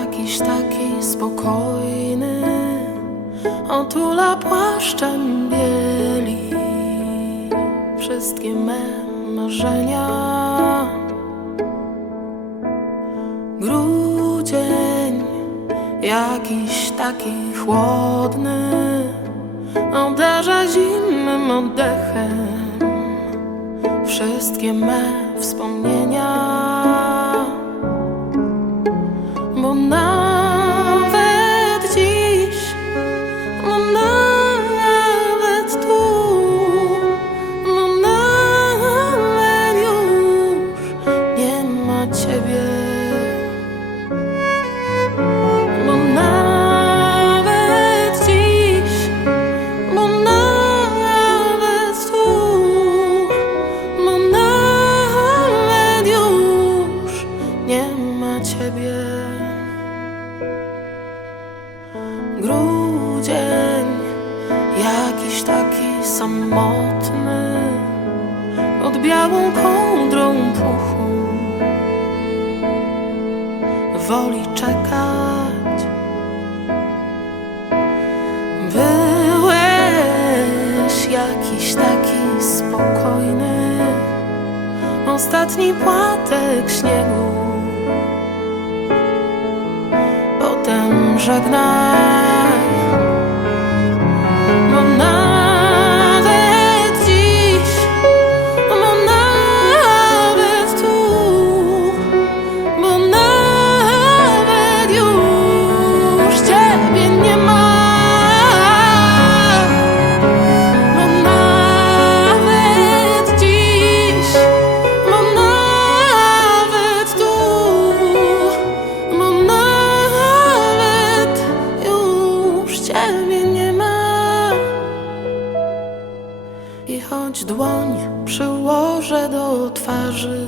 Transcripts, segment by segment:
jakiś taki spokojny, otula płaszczem bieli wszystkie me marzenia. Grudzień, jakiś taki chłodny, obdarza zimnym oddechem wszystkie me wspomnienia. Ciebie. Bo nawet dziś, bo nawet tu, bo nawet już nie ma ciebie. Grudzień, jakiś taki samotny, pod białą kołdrą puchu, woli czekać. Byłeś jakiś taki spokojny, ostatni płatek śniegu. Potem żegnaj, Choć dłoń przyłożę do twarzy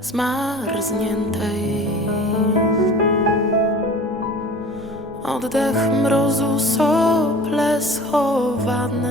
zmarzniętej, oddech mrozu sople schowane.